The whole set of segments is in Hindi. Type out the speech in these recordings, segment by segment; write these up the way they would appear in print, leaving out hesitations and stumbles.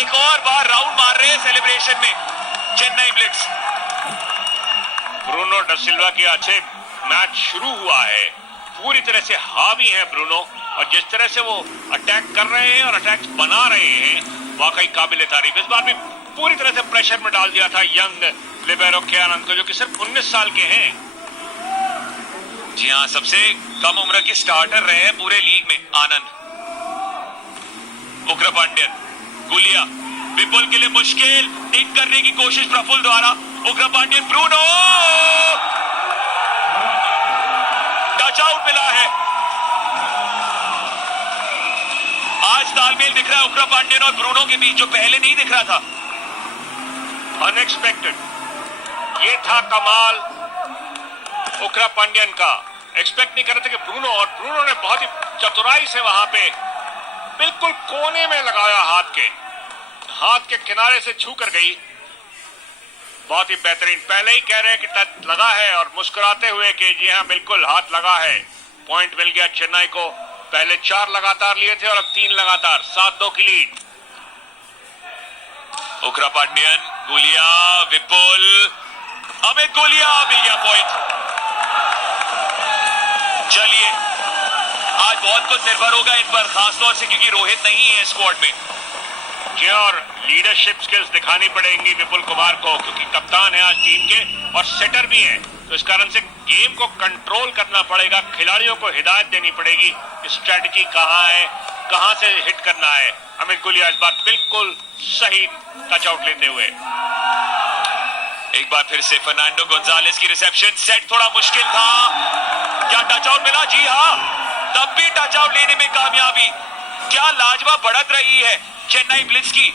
एक और बार राउंड मार रहे हैं सेलिब्रेशन में चेन्नई ब्लिट्स। ब्रूनो डसिल्वा के अच्छे मैच शुरू हुआ है, पूरी तरह से हावी है ब्रूनो, और जिस तरह से वो अटैक कर रहे हैं और अटैक्स बना रहे हैं वाकई काबिल तारीफ। इस बार भी पूरी तरह से प्रेशर में डाल दिया था यंग लिबेरो के आनंद को, जो कि सिर्फ 19 साल के हैं। जी हाँ, सबसे कम उम्र के स्टार्टर रहे हैं पूरे लीग में आनंद। उग्र पांड्यन, गुलिया, विपुल के लिए मुश्किल, टिक करने की कोशिश प्रफुल्ल द्वारा। उग्र पांड्यन, ब्रूनो, टच आउट मिला है। आज तालमेल दिख रहा है उग्र पांड्यन और ब्रूनो के बीच, जो पहले नहीं दिख रहा था। अनएक्सपेक्टेड, ये था कमाल उग्र पांड्यन का। एक्सपेक्ट नहीं कर रहे थे कि ब्रूनो ने बहुत ही चतुराई से वहां पे बिल्कुल कोने में लगाया, हाथ के किनारे से छू कर गई। बहुत ही बेहतरीन, पहले ही कह रहे हैं कि टच लगा है और मुस्कुराते हुए कि जी हाँ बिल्कुल हाथ लगा है। पॉइंट मिल गया चेन्नई को, पहले 4 लगातार लिए थे और अब 3 लगातार, 7-2 की लीड। उग्र पांड्यन, गुलिया, विपुल, अमित गुलिया, मिल गया पॉइंट। चलिए, आज बहुत कुछ निर्भर होगा इन पर, खासतौर से क्योंकि रोहित नहीं है स्क्वाड में। जी, और लीडरशिप स्किल्स दिखानी पड़ेंगी विपुल कुमार को, क्योंकि कप्तान है आज टीम के और सेटर भी है, तो इस कारण से गेम को कंट्रोल करना पड़ेगा, खिलाड़ियों को हिदायत देनी पड़ेगी, स्ट्रेटजी कहां है, कहां से हिट करना है। अमित गुलिया इस बार बिल्कुल सही टच आउट लेते हुए। एक बार फिर से फर्नांडो गोंजालेस की रिसेप्शन, सेट थोड़ा मुश्किल था। क्या टच आउट मिला? जी हाँ, तब भी टच आउट लेने में कामयाबी। क्या लाजवाब बढ़त रही है चेन्नई ब्लिट्स की,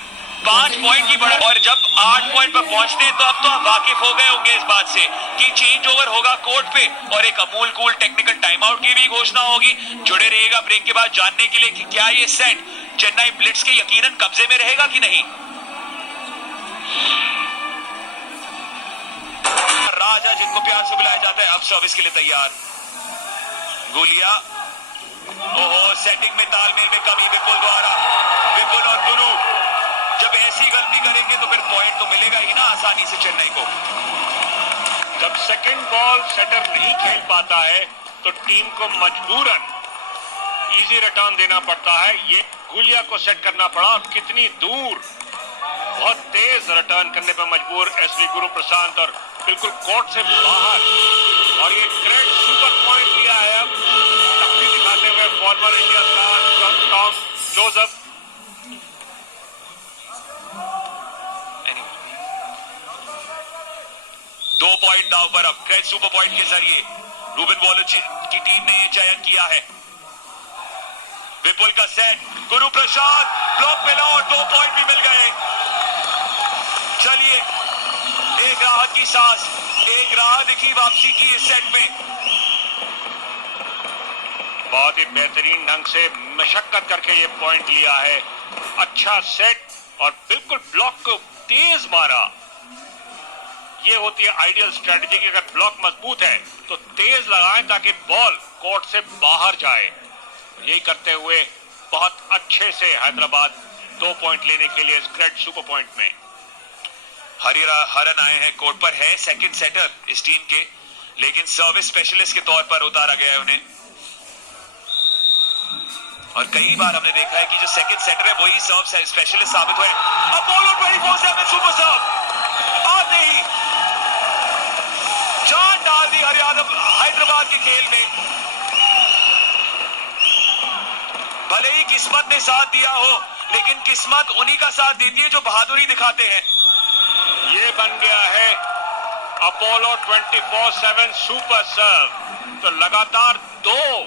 5 पॉइंट की बढ़त, और जब 8 पॉइंट पर पहुंचते हैं तो अब तो आप वाकिफ हो गए होंगे इस बात से कि चेंज ओवर होगा कोर्ट पे और एक Amul cool technical time out की भी घोषणा होगी। जुड़े रहिएगा ब्रेक के बाद जानने के लिए कि क्या ये सेट चेन्नई ब्लिट्स के यकीनन कब्जे में रहेगा कि नहीं। राजा, जिनको प्यार से बुलाया जाता है, अब सर्विस के लिए तैयार। गुलिया, ओहो, सेटिंग में तालमेल में कमी विपुल द्वारा। विपुल और गुरु जब ऐसी गलती करेंगे तो फिर पॉइंट तो मिलेगा ही ना आसानी से चेन्नई को। जब सेकंड बॉल सेटर नहीं खेल पाता है तो टीम को मजबूरन इजी रिटर्न देना पड़ता है। ये गुलिया को सेट करना पड़ा, और कितनी दूर, बहुत तेज रिटर्न करने पर मजबूर एसवी गुरु प्रशांत, और बिल्कुल कोर्ट से बाहर, और ये ग्रेट सुपर पॉइंट लिया है अब शक्ति दिखाते हुए farmer India star Tom Joseph. 2 point दाव पर अब ग्रेट सुपर पॉइंट के जरिए रूबेन वॉलच की टीम ने यह चयन किया है। विपुल का सेट, गुरु प्रसाद ब्लॉक मिला और 2 पॉइंट भी मिल गए। चलिए, एक राहत की सांस, एक राहत दिखी वापसी की इस सेट में। बहुत ही बेहतरीन ढंग से मशक्कत करके ये पॉइंट लिया है। अच्छा सेट और बिल्कुल ब्लॉक को तेज मारा। ये होती है आइडियल स्ट्रेटजी की, अगर ब्लॉक मजबूत है तो तेज लगाएं ताकि बॉल कोर्ट से बाहर जाए। यही करते हुए बहुत अच्छे से हैदराबाद 2 पॉइंट लेने के लिए ग्रेट सुपर पॉइंट में। हरन आए हैं कोर्ट पर, है सेकंड सेटर इस टीम के, लेकिन सर्विस स्पेशलिस्ट के तौर पर उतारा गया है उन्हें। और कई बार हमने देखा है कि जो सेकंड सेटर है वही सर्व स्पेशलिस्ट साबित हुए। अपोलो 24/7 सुपर सर्व आते ही जान डाल दी हैदराबाद के खेल में। भले ही किस्मत ने साथ दिया हो, लेकिन किस्मत उन्हीं का साथ देती है जो बहादुरी दिखाते हैं। ये बन गया है अपोलो 24/7 सुपर सर्व। तो लगातार 2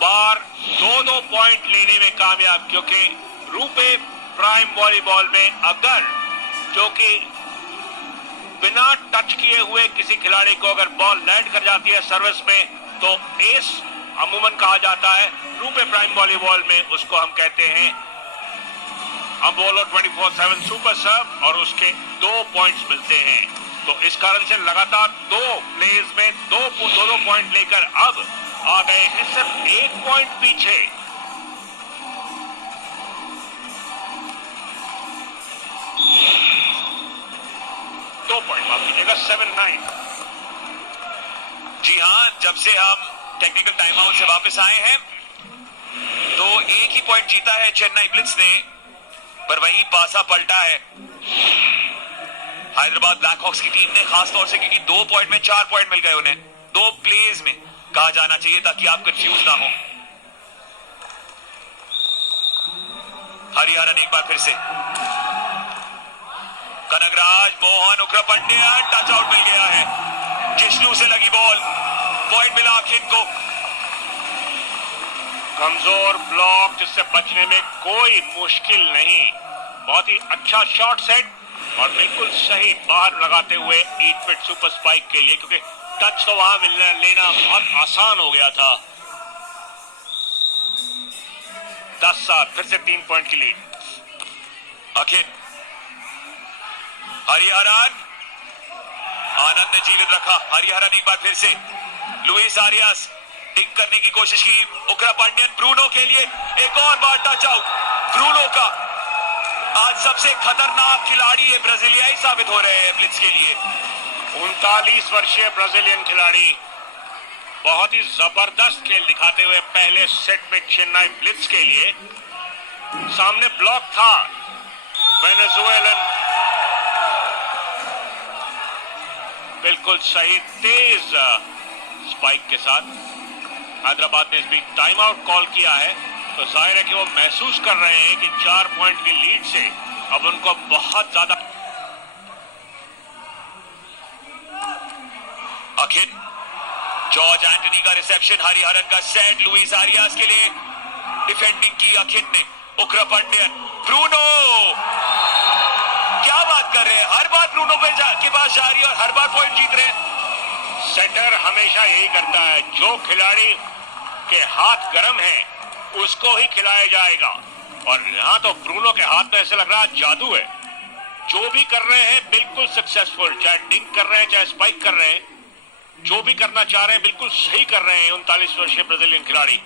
बार 2-2 पॉइंट लेने में कामयाब, क्योंकि रूपे प्राइम वॉलीबॉल में अगर, जो कि बिना टच किए हुए किसी खिलाड़ी को अगर बॉल लैंड कर जाती है सर्विस में तो एस अमूमन कहा जाता है। रूपे प्राइम वॉलीबॉल में उसको हम कहते हैं अपोलो 24/7 सुपर सर्व, और उसके 2 पॉइंट्स मिलते हैं। तो इस कारण से लगातार 2 प्लेज में 2 पॉइंट लेकर अब आ गए हैं सिर्फ 1 पॉइंट पीछे। का 7-9। जी हाँ, जब से हम टेक्निकल टाइम आउट से वापस आए हैं तो एक ही पॉइंट जीता है चेन्नई ब्लिट्स ने, पर वहीं पासा पलटा है हैदराबाद ब्लैक हॉक्स की टीम ने, खासतौर से क्योंकि 2 पॉइंट में 4 पॉइंट मिल गए उन्हें। 2 प्लेज में कहा जाना चाहिए ताकि आप कंफ्यूज ना हो। हरियाणा एक बार फिर से कनगराज, मोहन, उग्रपांड्या, टच आउट मिल गया है। जिष्णु से लगी बॉल, पॉइंट मिला अखिन को। कमजोर ब्लॉक जिससे बचने में कोई मुश्किल नहीं। बहुत ही अच्छा शॉट सेट और बिल्कुल सही बाहर लगाते हुए 8 फीट सुपर स्पाइक के लिए, क्योंकि टच तो वहां मिलना लेना बहुत आसान हो गया था। 10-7, फिर से 3 पॉइंट की लीड। अखिन, हरिहरन, आनंद ने जीवित रखा। हरिहरन एक बार फिर से, लुइस आरियास डिंक करने की कोशिश की। उग्रपांड्यन ब्रूनो के लिए एक और बार टच आउट। ब्रूनो का आज सबसे खतरनाक खिलाड़ी है ब्राजीलियाई साबित हो रहे हैं ब्लिट्स के लिए। 39 वर्षीय ब्राजीलियन खिलाड़ी बहुत ही जबरदस्त खेल दिखाते हुए पहले सेट में चेन्नई ब्लिट्स के लिए। सामने ब्लॉक था वेनेजुएलन, बिल्कुल सही तेज स्पाइक के साथ। हैदराबाद ने इस बीच टाइम आउट कॉल किया है, तो जाहिर है कि वो महसूस कर रहे हैं कि 4 पॉइंट की लीड से अब उनको बहुत ज्यादा। अखिन, जॉर्ज एंटनी का रिसेप्शन, हरिहरन का सेट, लुइस आरियास के लिए डिफेंडिंग की अखिन ने। उग्रपांड्यन, ब्रूनो, क्या बात कर रहे हैं, हर बार ब्रूनो के पास जा रही है और हर बार पॉइंट जीत रहे हैं। सेटर हमेशा यही करता है, जो खिलाड़ी के हाथ गर्म हैं उसको ही खिलाया जाएगा। और यहां तो ब्रूनो के हाथ में ऐसे लग रहा है जादू है। जो भी कर रहे हैं बिल्कुल सक्सेसफुल, चाहे डिंक कर रहे हैं चाहे स्पाइक कर रहे हैं, जो भी करना चाह रहे हैं बिल्कुल सही कर रहे हैं 39 वर्षीय ब्राजीलियन खिलाड़ी।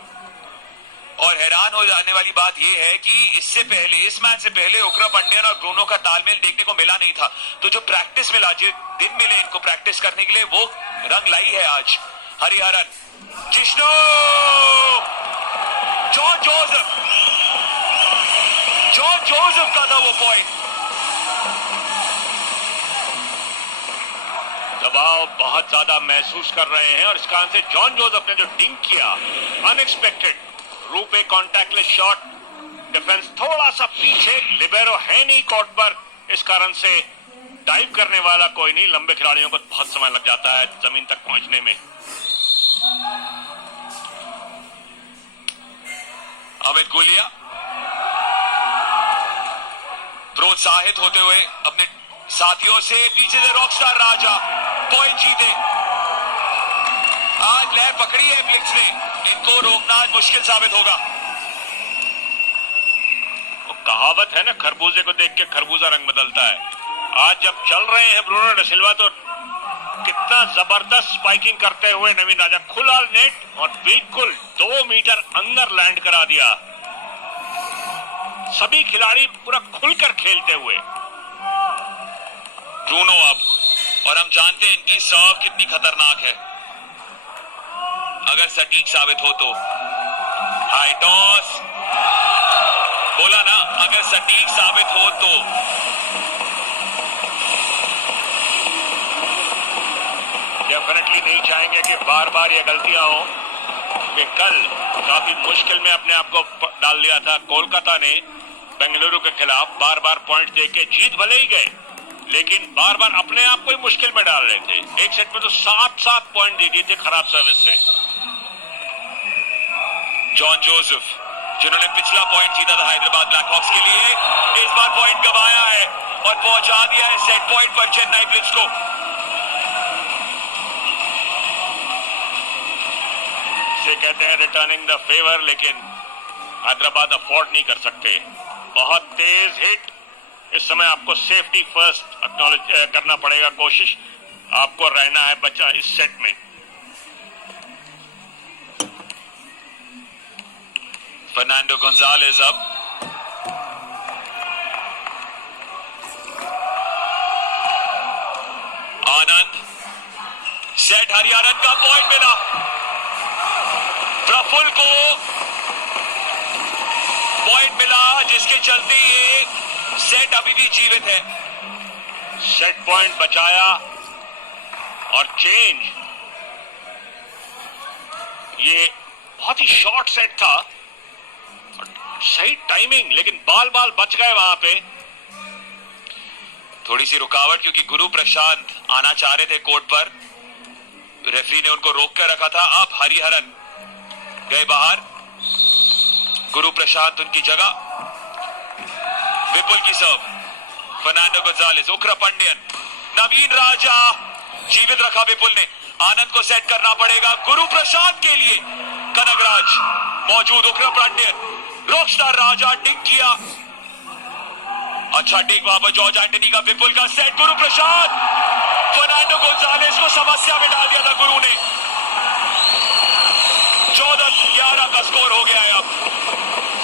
और हैरान हो जाने वाली बात यह है कि इससे पहले, इस मैच से पहले उग्रपांड्यन और ब्रूनो का तालमेल देखने को मिला नहीं था। तो जो प्रैक्टिस मिला, जो दिन मिले इनको प्रैक्टिस करने के लिए, वो रंग लाई है आज। हरिहरन, जिष्णु, जॉन जोसेफ का था वो पॉइंट। दबाव बहुत ज्यादा महसूस कर रहे हैं और इस कारण से जॉन जोसेफ ने जो डिंक किया, अनएक्सपेक्टेड रूपे कॉन्टैक्टलेस शॉट, डिफेंस थोड़ा सा पीछे, लिबेरो है नहीं कोर्ट पर, इस कारण से डाइव करने वाला कोई नहीं। लंबे खिलाड़ियों को बहुत समय लग जाता है जमीन तक पहुंचने में। अमित गुलिया प्रोत्साहित होते हुए अपने साथियों से, पीछे से रॉकस्टार राजा पॉइंट जीते। आज लहर पकड़ी है ब्लिट्स ने, इनको रोकना आज मुश्किल साबित होगा। वो कहावत है ना, खरबूजे को देख के खरबूजा रंग बदलता है। आज जब चल रहे हैं ब्रूनो डी सिल्वा, तो कितना जबरदस्त स्पाइकिंग करते हुए नवीन राजा, खुला नेट और बिल्कुल 2 मीटर अंदर लैंड करा दिया। सभी खिलाड़ी पूरा खुलकर खेलते हुए। ब्रूनो अब, और हम जानते हैं इनकी सर्व कितनी खतरनाक है अगर सटीक साबित हो तो। हाई टॉस, बोला ना, अगर सटीक साबित हो तो। डेफिनेटली नहीं चाहेंगे कि बार बार ये गलतियां हो, कि कल काफी मुश्किल में अपने आप को डाल लिया था कोलकाता ने बेंगलुरु के खिलाफ। बार बार पॉइंट देके जीत भले ही गए, लेकिन बार बार अपने आप को ही मुश्किल में डाल रहे थे। एक सेट में तो 7-7 पॉइंट दे दिए थे खराब सर्विस से। जॉन जोसेफ, जिन्होंने पिछला पॉइंट जीता था हैदराबाद ब्लैक हॉक्स के लिए, इस बार पॉइंट गंवाया है और पहुंचा दिया है सेट पॉइंट पर चेन्नई ब्लिट्स को। इसे कहते हैं रिटर्निंग द फेवर, लेकिन हैदराबाद अफोर्ड नहीं कर सकते। बहुत तेज हिट। इस समय आपको सेफ्टी फर्स्ट एक्नॉलेज करना पड़ेगा, कोशिश आपको रहना है बचा इस सेट में। फर्नांडो गोंजालेज अब, आनंद सेट हरियाणा का पॉइंट मिला। प्रफुल्ल को पॉइंट मिला जिसके चलते ये सेट अभी भी जीवित है। सेट पॉइंट बचाया और चेंज। ये बहुत ही शॉर्ट सेट था, सही टाइमिंग, लेकिन बाल बच गए वहां पे। थोड़ी सी रुकावट क्योंकि गुरु प्रशांत आना चाह रहे थे कोर्ट पर, रेफरी ने उनको रोक कर रखा था। अब हरिहरन गए बाहर, गुरु प्रशांत उनकी जगह। विपुल की सर्व, फर्नांडो गोंजालेस, उकरा पांड्यन, नवीन राजा जीवित रखा विपुल ने। आनंद को सेट करना पड़ेगा गुरु प्रशांत के लिए। कनगराज मौजूद, उकरा पांड्यन, रॉकस्टार राजा डिग किया। अच्छा डिग वहां पर जॉर्ज एंटनी का। विपुल का सेट, गुरु प्रशांत, फर्नांडो गोंजालेस को समस्या में डाल दिया था गुरु ने। 14-11 का स्कोर हो गया है। अब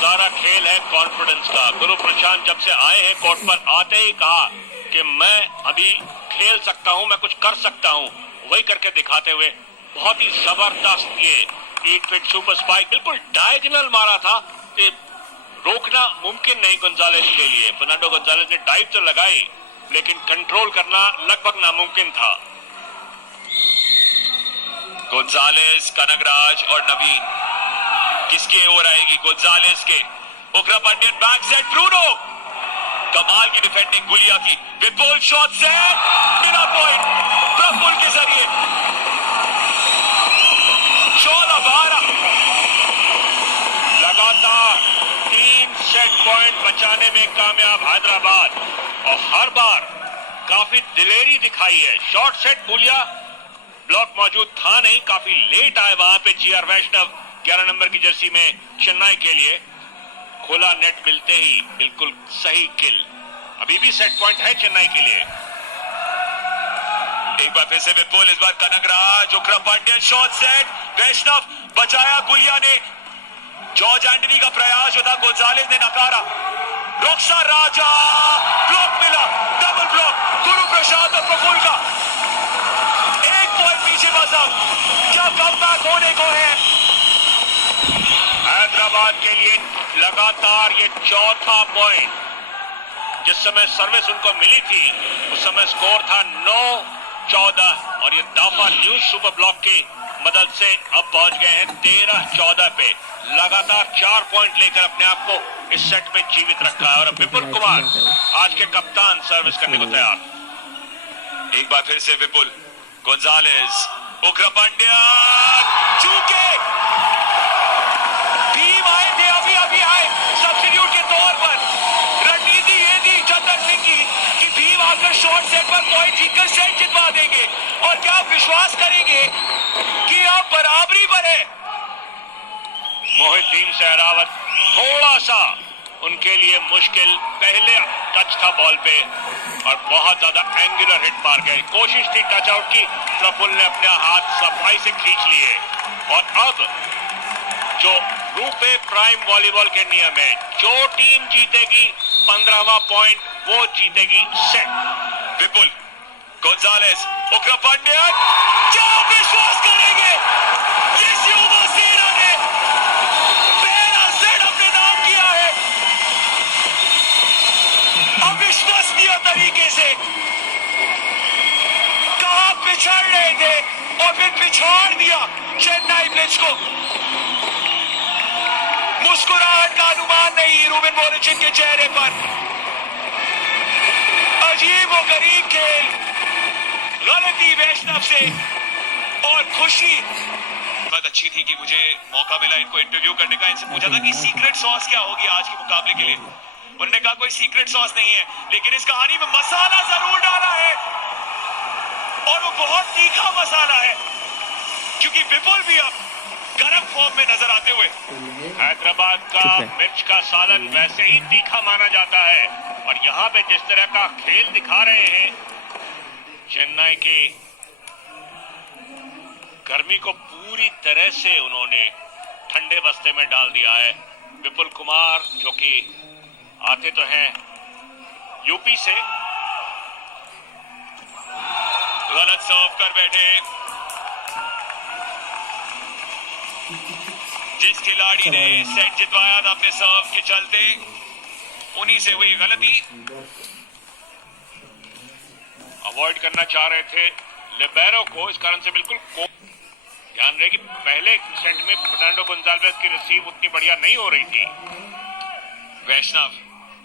सारा खेल है कॉन्फिडेंस का। गुरु प्रशांत जब से आए हैं कोर्ट पर, आते ही कहा कि मैं अभी खेल सकता हूं, मैं कुछ कर सकता हूं, वही करके दिखाते हुए बहुत ही जबरदस्त ये 8 फीट सुपर स्पाइक, बिल्कुल डायगोनल मारा था। रोकना मुमकिन नहीं गोंजालेस के लिए। फर्नांडो गोंजालेस ने डाइव तो लगाई, लेकिन कंट्रोल करना लगभग नामुमकिन था। गोंजालेस, कनगराज और नवीन, किसके ओर आएगी? गोंजालेस के। उकरा पांड्यन बैक सेट, ब्रूनो, कमाल की डिफेंडिंग गुलिया की। विपुल शॉट सेट, बिना पॉइंट प्रफुल्ल के जरिए। 14-12 लगातार 3 सेट पॉइंट बचाने में कामयाब हैदराबाद, और हर बार काफी दिलेरी दिखाई है। शॉर्ट सेट गुलिया ब्लॉक मौजूद था नहीं, काफी लेट आए वहां पे जीआर वैष्णव 11 नंबर की जर्सी में चेन्नई के लिए। खुला नेट मिलते ही बिल्कुल सही किल। अभी भी सेट पॉइंट है चेन्नई के लिए। एक बार फिर से विपुल, इस बार कनगराज, उकरा पांड्यन शॉट सेट, वैष्णव बचाया गुलिया ने। जॉर्ज एंटनी का प्रयास जो था गोंजालेस ने नकारा। रॉकस्टार राजा, ब्लॉक मिला, डबल ब्लॉक गुरु प्रशांत और प्रफुल्ल का। एक पॉइंट पीछे बचा, क्या कमबैक होने को है। हैदराबाद के लिए लगातार ये चौथा पॉइंट। जिस समय सर्विस उनको मिली थी उस समय स्कोर था 9-14, और ये दाफा न्यूज सुपर ब्लॉक की मदद से अब पहुंच गए हैं 13-14 पे। लगातार 4 पॉइंट लेकर अपने आप को इस सेट में जीवित रखा है। और अब विपुल कुमार, आज के कप्तान, सर्विस करने को तैयार। एक बार फिर से विपुल, गोंजालेस, उकरा पांड्यन, चूके भीम आए थे, अभी आए सब्स्टिट्यूट के तौर पर। रणनीति ये थी चंदन सिंह की कि भीम आकर शॉर्ट सेट पर पॉइंट जीतकर सेट जितवा देंगे। और क्या आप विश्वास करेंगे कि आप बराबरी पर है। मोहिद्दीन सहरावत थोड़ा सा उनके लिए मुश्किल, पहले टच था बॉल पे और बहुत ज्यादा एंगुलर हिट मार गए। कोशिश थी टच आउट की, प्रफुल्ल ने अपने हाथ सफाई से खींच लिए। और अब जो रूपे प्राइम वॉलीबॉल के नियम है, जो टीम जीतेगी 15वां पॉइंट वो जीतेगी सेट। विपुल, गोंजालेस, उकरा पांड्यन, क्या विश्वास करेंगे इस युवा सेना ने पहला सेट अपने नाम किया है। अविश्वसनीय तरीके से कहां पिछड़ रहे थे और फिर पिछाड़ दिया चेन्नई ब्लिट्ज को। मुस्कुराहट का अनुमान नहीं रूबेन मोरिचिन के चेहरे पर। अजीब व गरीब खेल, गलती वैष्णव से और खुशी। बात अच्छी थी कि मुझे मौका मिला इनको इंटरव्यू करने का। इनसे पूछा था कि सीक्रेट सॉस क्या होगी आज के मुकाबले के लिए। उन्होंने कहा कोई सीक्रेट सॉस नहीं है, लेकिन इस कहानी में मसाला जरूर डाला है, और वो बहुत तीखा मसाला है, क्योंकि विपुल भी अब गर्म फॉर्म में नजर आते हुए। हैदराबाद का मिर्च का सालन वैसे ही तीखा माना जाता है, और यहाँ पे जिस तरह का खेल दिखा रहे हैं, चेन्नई की गर्मी को पूरी तरह से उन्होंने ठंडे बस्ते में डाल दिया है। विपुल कुमार जो कि आते तो हैं यूपी से, गलत सर्व कर बैठे जिस खिलाड़ी ने सेट जितवाया था अपने सर्व के चलते, उन्हीं से हुई गलती। अवॉइड करना चाह रहे थे लिबेरो को, इस कारण से बिल्कुल ध्यान रहे कि पहले सेट में फर्नांडो गोंजाल्वेस की रिसीव उतनी बढ़िया नहीं हो रही थी। वैष्णव,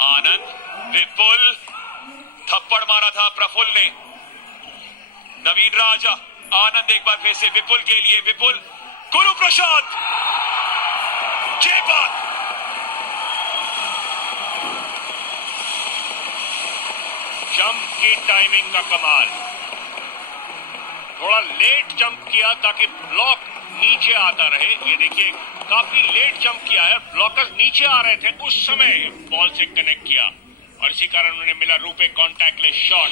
आनंद, विपुल, थप्पड़ मारा था प्रफुल्ल ने। नवीन राजा, आनंद एक बार फिर से विपुल के लिए, विपुल, गुरु प्रसाद, ये बात। जंप की टाइमिंग का कमाल, थोड़ा लेट जंप किया ताकि ब्लॉक नीचे आता रहे। ये देखिए काफी लेट जंप किया है, ब्लॉकर्स नीचे आ रहे थे, उस समय बॉल से कनेक्ट किया और इसी कारण उन्हें मिला रूपे कॉन्टैक्टलेस शॉट।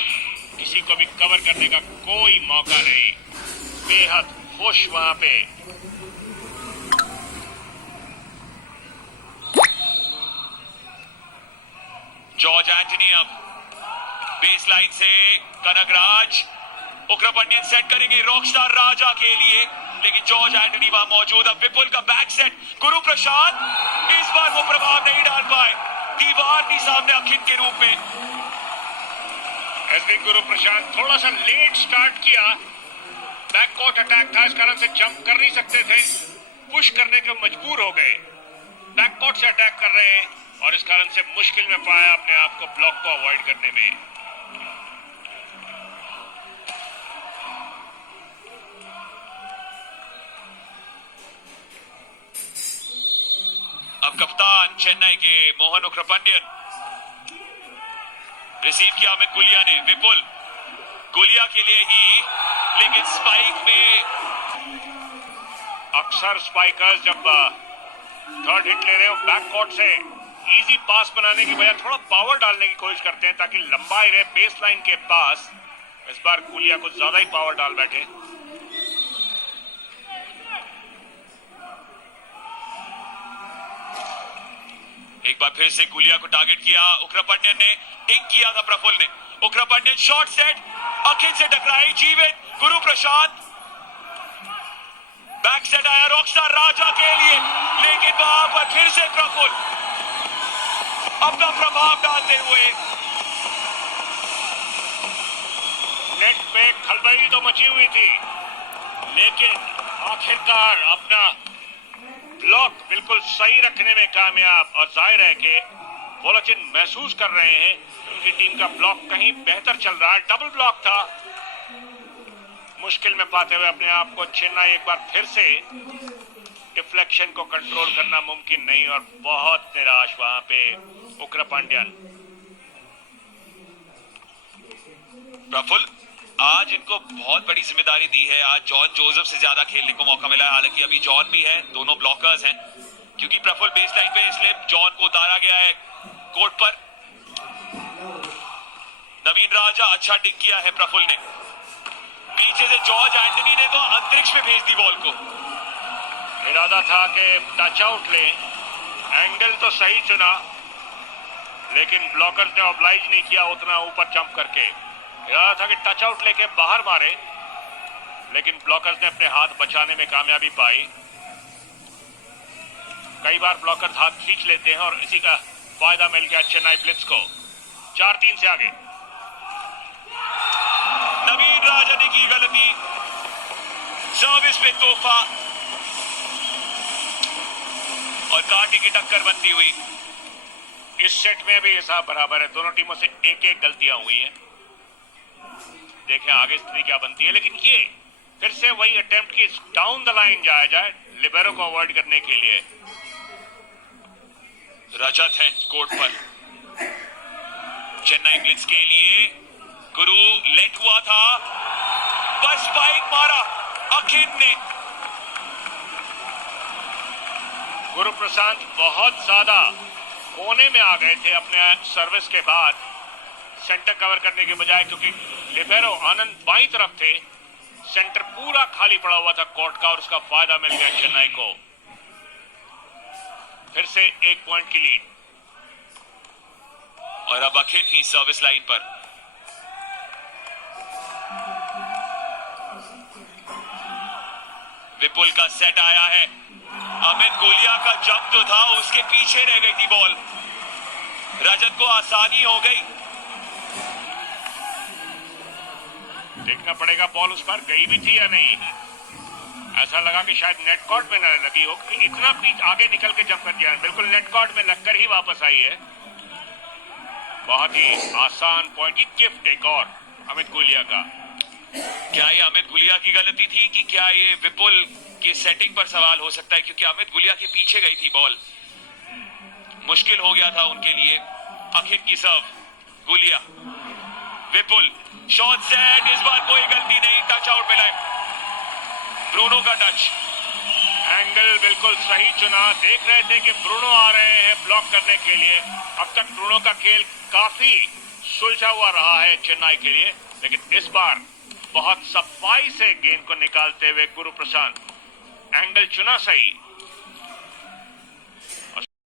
किसी को भी कवर करने का कोई मौका नहीं, बेहद खुश वहां पे। जॉर्ज एंटनी अब बेस लाइन से कनगराज, उग्रपंडियन सेट करेंगे रॉकस्टार राजा के लिए, लेकिन जॉर्ज एंटनी वहां मौजूद। अब विपुल का बैक सेट, गुरु प्रसाद, इस बार वो प्रभाव नहीं डाल पाए, दीवार थी सामने अखिन के रूप में। एसबी गुरु प्रसाद थोड़ा सा लेट स्टार्ट किया, बैककोर्ट अटैक था, इस कारण से जंप कर नहीं सकते थे, पुश करने के मजबूर हो गए। बैककोर्ट से अटैक कर रहे हैं और इस कारण से मुश्किल में पाया अपने आप को ब्लॉक को अवॉइड करने में। अब कप्तान चेन्नई के मोहन उग्रपंडियन, रिसीव किया अमित गुलिया ने, विपुल गुलिया के लिए ही, लेकिन स्पाइक में अक्सर स्पाइकर्स जब थर्ड हिट ले रहे हो बैककोर्ट से इजी पास बनाने की बजाय थोड़ा पावर डालने की कोशिश करते हैं ताकि लंबाई रहे बेस लाइन के पास। इस बार गुलिया कुछ ज्यादा ही पावर डाल बैठे। एक बार फिर से गुलिया को टारगेट किया उग्रपंडियन ने, डिंग किया था प्रफुल्ल ने। उग्रपंडियन शॉट सेट, अखिल से टकराई, जीवित, गुरु प्रसाद, बैक सेट आया रॉकस्टार राजा के लिए, लेकिन वहां पर फिर से प्रफुल्ल अपना प्रभाव डालते हुए। नेट पे खलबली तो मची हुई थी, लेकिन आखिरकार अपना ब्लॉक बिल्कुल सही रखने में कामयाब। और जाहिर है कि वोलोचिन महसूस कर रहे हैं उनकी टीम का ब्लॉक कहीं बेहतर चल रहा है। डबल ब्लॉक था, मुश्किल में पाते हुए अपने आप को चेन्नई एक बार फिर से डिफ्लेक्शन को कंट्रोल करना मुमकिन नहीं और बहुत निराश वहां पे उग्रपांड्यन। प्रफुल्ल, आज इनको बहुत बड़ी जिम्मेदारी दी है। आज जॉन जोसेफ से ज्यादा खेलने को मौका मिला है, हालांकि अभी जॉन भी है, दोनों ब्लॉकर्स हैं, क्योंकि प्रफुल्ल बेस लाइन पे, इसलिए जॉन को उतारा गया है कोर्ट पर। नवीन राजा, अच्छा डिग किया है प्रफुल्ल ने, पीछे से जॉर्ज एंटनी ने तो अंतरिक्ष में भेज दी बॉल को। इरादा था कि टच आउट ले, एंगल तो सही चुना, लेकिन ब्लॉकर्स ने ऑब्लाइज नहीं किया उतना ऊपर जंप करके। इरादा था कि टच आउट लेके बाहर मारे, लेकिन ब्लॉकर्स ने अपने हाथ बचाने में कामयाबी पाई। कई बार ब्लॉकर्स हाथ खींच लेते हैं और इसी का फायदा मिल गया चेन्नई ब्लिट्स को। 4-3 से आगे। नवीन राजा ने की गलती, सर्विस पे तोहफा और कांटे की टक्कर बनती हुई। इस सेट में भी हिसाब बराबर है, दोनों टीमों से एक-एक गलतियां हुई हैं। देखें आगे स्थिति क्या बनती है, लेकिन ये फिर से वही अटेम्प्ट की डाउन द लाइन जाया जाए लिबेरो को अवॉइड करने के लिए। रजत है कोर्ट पर चेन्नई ब्लिट्स के लिए। गुरु लेट हुआ था, पर स्पाइक मारा अखिन ने। गुरु प्रशांत बहुत ज्यादा कोने में आ गए थे अपने सर्विस के बाद, सेंटर कवर करने के बजाय, क्योंकि लिबेरो आनंद बाईं तरफ थे, सेंटर पूरा खाली पड़ा हुआ था कोर्ट का और उसका फायदा मिल गया चेन्नई को। फिर से 1 पॉइंट की लीड। और अब अखिन ही सर्विस लाइन पर। विपुल का सेट आया है, अमित गुलिया का जंप जो था उसके पीछे रह गई थी बॉल, रजत को आसानी हो गई। देखना पड़ेगा बॉल उस पर गई भी थी या नहीं। ऐसा लगा कि शायद नेट कॉर्ड में न लगी हो, इतना आगे निकल के जंप कर दिया, बिल्कुल नेट कॉर्ड में लगकर ही वापस आई है। बहुत ही आसान पॉइंट की गिफ्ट एक और अमित गुलिया का। क्या ये अमित गुलिया की गलती थी कि क्या ये विपुल की सेटिंग पर सवाल हो सकता है, क्योंकि अमित गुलिया के पीछे गई थी बॉल, मुश्किल हो गया था उनके लिए। अखिल की सर्व, गुलिया, विपुल, शॉट सेट, इस बार कोई गलती नहीं, टच आउट मिला है। ब्रूनो का टच, एंगल बिल्कुल सही चुना, देख रहे थे कि ब्रूनो आ रहे हैं ब्लॉक करने के लिए। अब तक ब्रूनो का खेल काफी सुलझा हुआ रहा है चेन्नई के लिए, लेकिन इस बार बहुत सफाई से गेंद को निकालते हुए गुरु प्रसाद, एंगल चुना सही,